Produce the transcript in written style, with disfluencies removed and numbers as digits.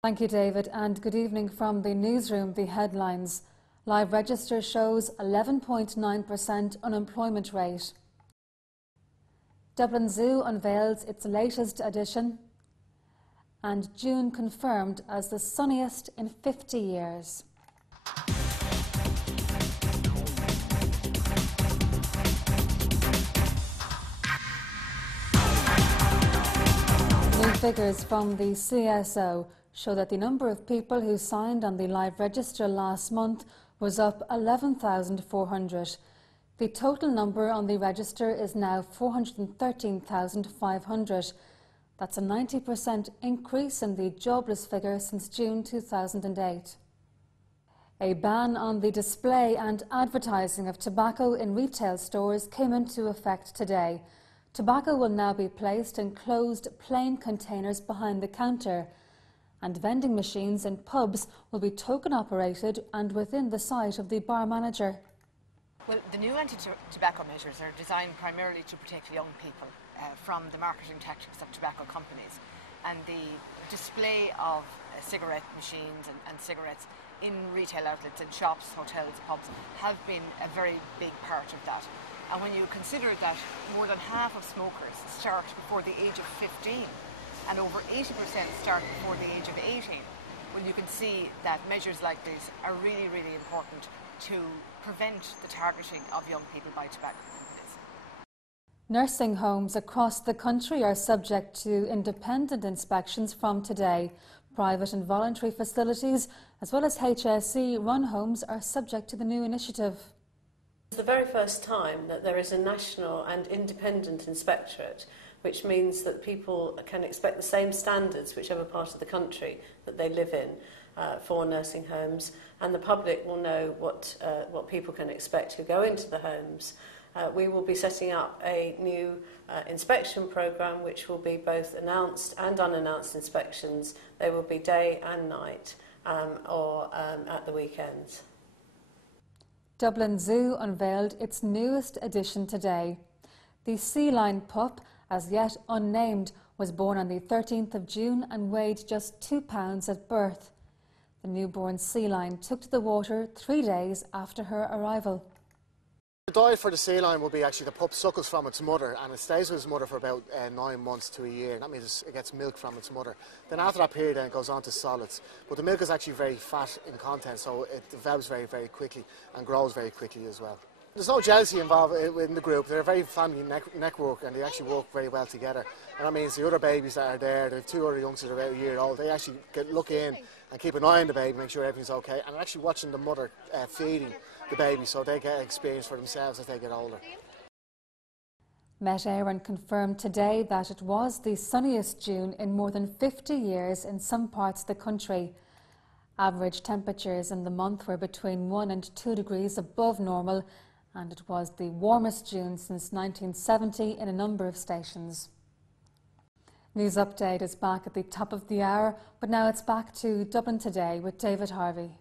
Thank you, David, and good evening from the newsroom. The headlines. Live Register shows 11.9% unemployment rate. Dublin Zoo unveils its latest edition. And June confirmed as the sunniest in 50 years. New figures from the CSO show that the number of people who signed on the Live Register last month was up 11,400. The total number on the register is now 413,500. That's a 90% increase in the jobless figure since June 2008. A ban on the display and advertising of tobacco in retail stores came into effect today. Tobacco will now be placed in closed plain containers behind the counter, and vending machines in pubs will be token operated and within the sight of the bar manager. Well, the new anti-tobacco measures are designed primarily to protect young people from the marketing tactics of tobacco companies, and the display of cigarette machines and cigarettes in retail outlets, in shops, hotels, pubs, have been a very big part of that. And when you consider that more than half of smokers start before the age of 15 and over 80% start before the age of 18, well, you can see that measures like this are really, really important to prevent the targeting of young people by tobacco companies. Nursing homes across the country are subject to independent inspections from today. Private and voluntary facilities, as well as HSE-run homes, are subject to the new initiative. It's the very first time that there is a national and independent inspectorate, which means that people can expect the same standards whichever part of the country that they live in for nursing homes, and the public will know what people can expect who go into the homes. We will be setting up a new inspection programme which will be both announced and unannounced inspections. They will be day and night or at the weekends. Dublin Zoo unveiled its newest edition today. The sea lion pup, as yet unnamed, was born on the 13th of June and weighed just 2 pounds at birth. The newborn sea lion took to the water 3 days after her arrival. The diet for the sea lion will be actually the pup suckles from its mother, and it stays with its mother for about 9 months to a year, and that means it gets milk from its mother. Then after that period, then it goes on to solids. But the milk is actually very fat in content, so it develops very, very quickly and grows very quickly as well. There's no jealousy involved in the group. They're a very family network, and they actually work very well together. And that means the other babies that are there, the 2 other youngsters about a year old, they actually look in and keep an eye on the baby, make sure everything's okay, and actually watching the mother feeding the baby, so they get experience for themselves as they get older. Met Éireann confirmed today that it was the sunniest June in more than 50 years in some parts of the country. Average temperatures in the month were between 1 and 2 degrees above normal, and it was the warmest June since 1970 in a number of stations. News Update is back at the top of the hour, but now it's back to Dublin Today with David Harvey.